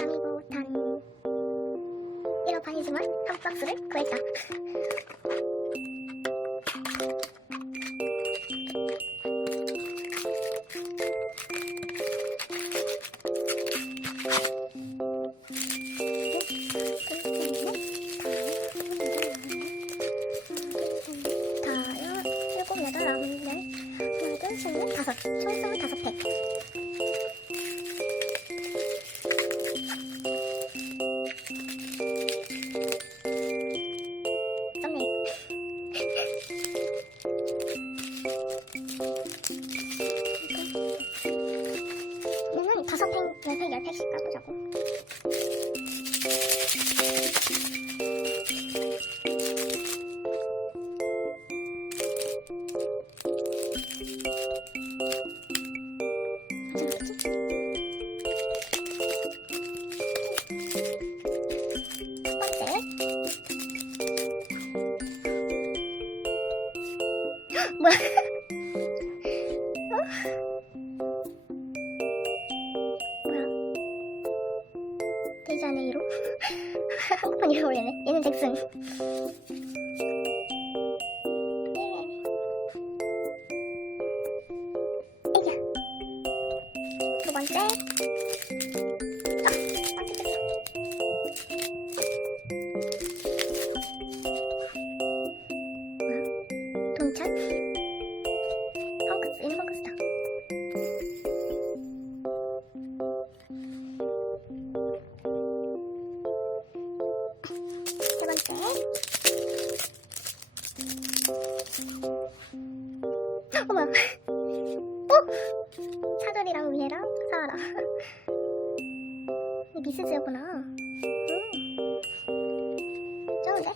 아미보카드 1호 반이지만 한 박스를 구했다. 다섯, 일곱, 여덟, 아홉, 열, 하나, 둘, 셋, 넷, 다섯, 총 25팩. 얘는 5팩, 10팩, 10팩씩 까보자고. 뭐야? 뭐야? 데자네이로? 한국판 이름 올리네. 얘는 잭슨. 애기야. 두 번째. 동찬? 펑크스, 얘는 펑크스다. 세 번째. 어머. 사돌이랑 위에랑 사와라. 미스즈구나. 좋은데?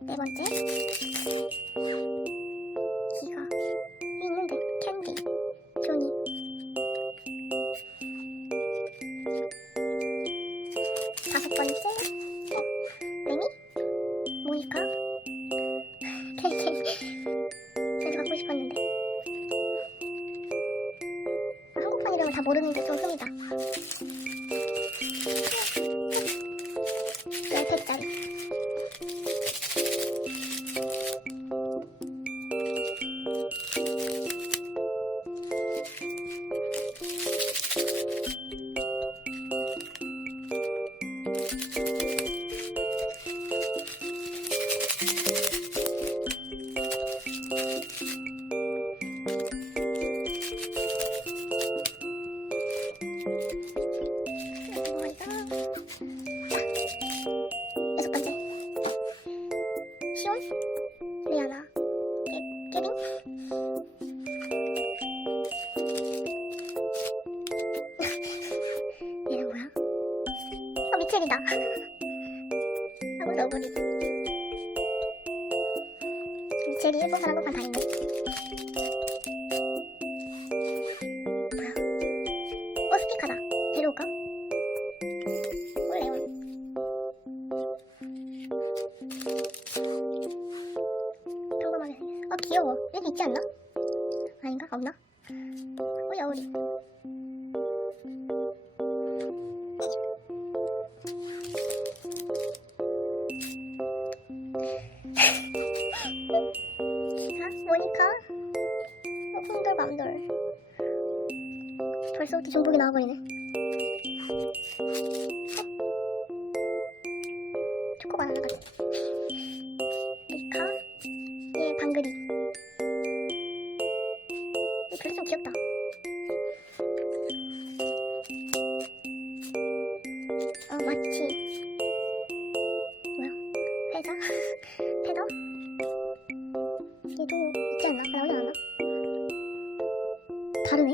네 번째. 기가 있는데 캔디 조니. 다섯 번째. 레미 모니카 그래서 갖고 싶었는데 한국판 이름을 다 모르는 게 좀 흠이다. 10팩짜리. 여섯 번째. 시온, 리아나, 깨빈. 얘는 뭐야? 미첼이다. 하고 너구리. 미첼이 일본판 한국판 다 있네. 뭐야? 스피카다. 데려올까? 레온. 평범하게 생겼어. 귀여워. 여기 있지 않나? 아닌가? 없나? 여우리. 자, 모니카. 홍돌맘돌. 벌써부터 중복이 나와버리네. 초코바나나 같은. 리카. 얘 방글이. 얘 별로 좀 귀엽다. 마치. 뭐야? 회자? 페더? 얘도 있지 않나? 나오지 않았나? 다르네?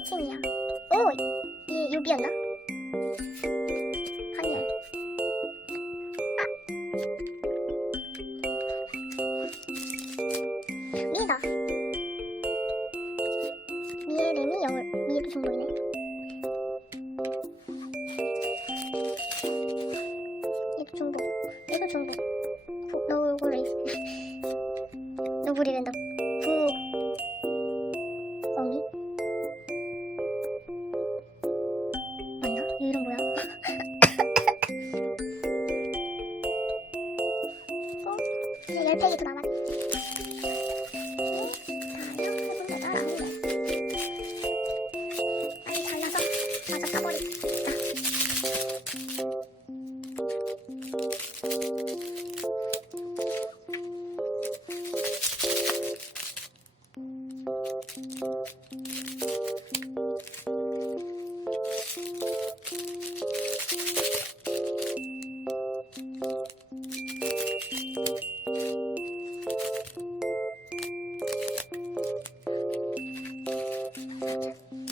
패친이야. 오! 얘 유비였나? 한열. 미에다. 미에, 레미, 영울. 미에도 중복이네. 얘도 중복. 얘도 중복. 노브레이스. 노브리랜다. 어미? 맞나? 얘 이름 뭐야? 이제 10팩이 더 남았네. 자요, 해본다, 나랑 아니, 잘라서 맞아 까버리겠다.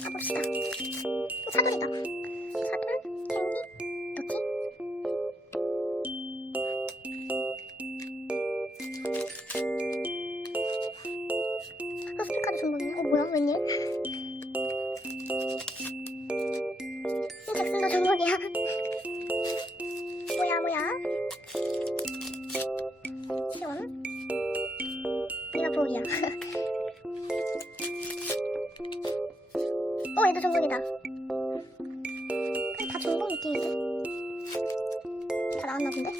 가봅시다. 사돌이다. 사돌, 캔디, 로키. 스피카드 중복이네. 뭐야, 웬일? 잭슨도 중복이야. 뭐야. 시원? 얘가 부엌이야. 얘도 중복이다. 다 중복 느낌인데? 다 나왔나 본데?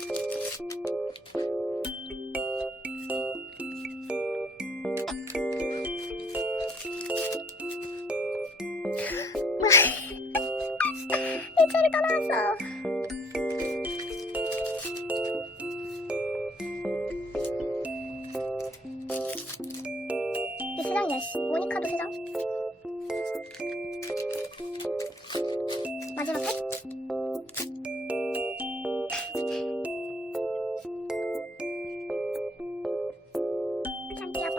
뭐야? 일자리 떠나왔어. 이 3장이야. 모니카도 3장. 마지막 팩? 잘 뛰어봐.